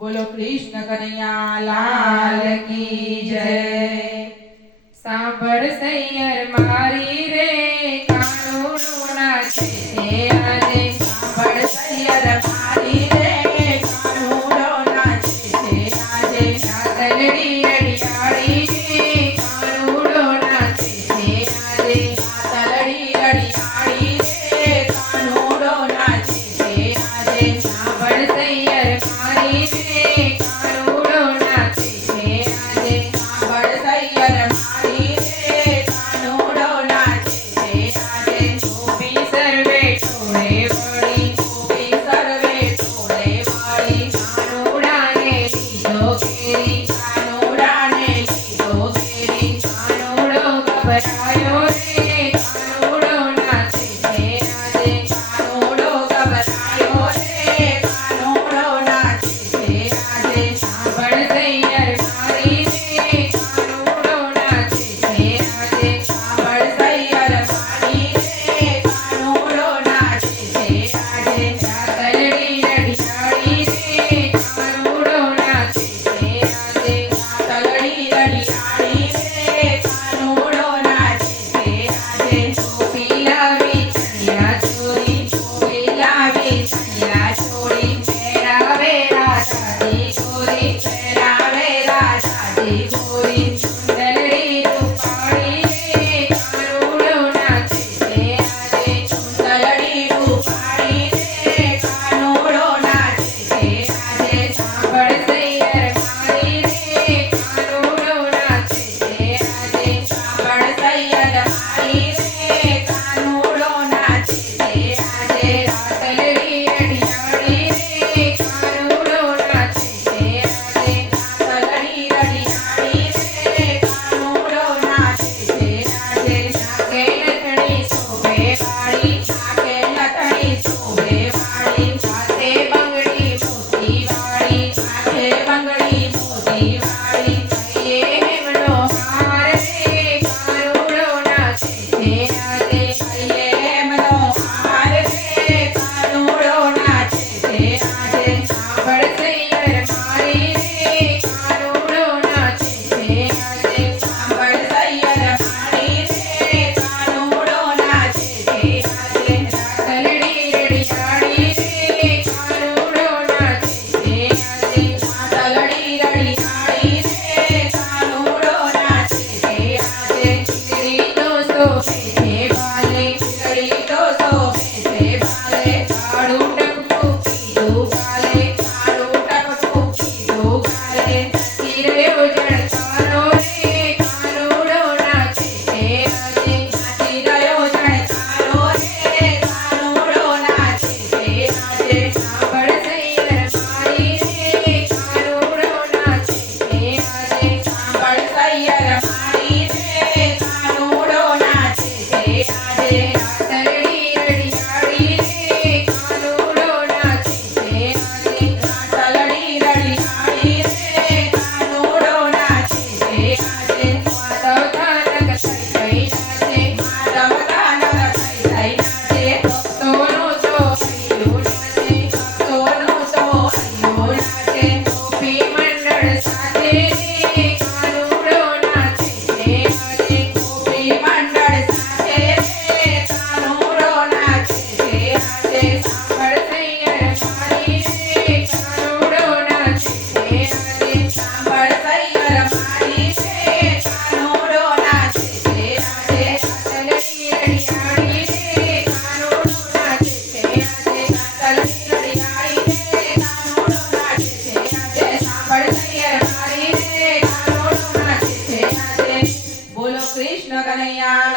बोलो कृष्ण कन्हैया लाल की जय। सांभळ सैयर मारी रे कानूनो नाचे रे આજે सांभळ सैयर मारी रे कानूनो नाचे रे આજે કાતલડી અડિયાળી રે કાનૂડો નાચે રે આજે કાતલડી અડિયાળી રે કાનૂડો નાચે રે આજે सांभळ सैयर मारी रे कानूडो नाचे रे આજે सांभळ सैयर मारी रे कानूडो नाचे रे આજે ગોપી સર્વે ટોળે વળી ગોપી સર્વે ટોળે વળી કાનૂડાને લીધો ઘેરી કાનૂડાને લીધો ઘેરી કાનૂડો ગભરાયો રે કાનૂડો નાચે રે આજે કાનૂડો ગભરાયો રે કાનૂડો નાચે રે આજે सांभळ सैयर मारी રે કાનૂડો નાચે રે આજે सांभळ सैयर मारी रे कानूडो नाचे रे આજે કાતલડી અડિયાળી રે કાનૂડો નાચે રે આજે કાતલડી અડિયાળી રે કાનૂડો નાચે રે આજે ગોપી લાવી ચણિયા ચોરી ગોપી લાવી ચણિયા ચોળી પહેરાવે રાધાજી ગોરી પહેરાવે રાધાજી ગોરી સુંદરડી રૂપાળી રે કાનૂડો નાચે રે આજે સુંદરડી રૂપાળી રે કાનૂડો નાચે રે આજે सांभळ सैयर मारी रे कानूडो नाचे रे આજે सांभळ सैयर मारी रे कानूडो नाचे रे આજે કાતલડી અડિયાળી રે કાનૂડો નાચે રે આજે કાતલડી અડિયાળી રે કાનૂડો નાચે રે આજે નાકે નથણી શોભે વાળી નાકે નથણી શોભે વાળી હાથે બંગડી મોતી વાળી માથે બંગડી મોતી વાળી કહીએ હેમનો હાર રે કાનૂડો નાચે રે આજે કહીએ એમનો હાર રે કાનૂડો નાચે રે આજે सांभळ सैयर मारी रे कानूडो नाचे रे આજે सांभळ सैयर मारी रे कानूडो नाचे रे આજે કાતલડી અડિયાળી રે કાનૂડો નાચે રે આજે કાતલડી અડિયાળી રે કાનૂડો નાચે રે આજે ચીકણી તો શોભે છે ભાલે ચીકણી તો શોભે છે ભાલે કાળું ટપકું પીળું ગાલે કાળું ટપકું પીળું ગાલે નથી રહ્યો જણકારો રે કાનૂડો નાચે રે આજે નાચી રહ્યો જણકારો રે કાનૂડો નાચે રે આજે सांभळ सैयर मारी रे कानूडो नाचे रे આજે सांभळ सैयर मारी रे कानूडो नाचे रे આજે કાતલડી અડિયાળી રે કાનૂડો નાચે રે આજે કાતલડી અડિયાળી રે કાનૂડો નાચે રે આજે માધવ તારક થઈ નાચે માધવ તારક થઈ નાચે ભક્તોનો તો હૈયું નાચે ભક્તોનો તો હૈયો નાચે ગોપી મંડળ સાથે રે કાનૂડો નાચે રે આજે ગોપી મંડળ સાથે રે કાનૂડો નાચે રે આજે सांभळ सैयर મારી રે કાનૂડો નાચે રે આજે सांभळ सैयर मारी रे कानूडो नाचे रे આજે કાતલડી અડિયાળી રે કાનૂડો નાચે રે આજે કાતલડી અડિયાળી રે કાનૂડો નાચે રે આજે सांभळ सैयर मारी रे कानूडो नाचे रे આજે બોલો કૃષ્ણ કનૈયા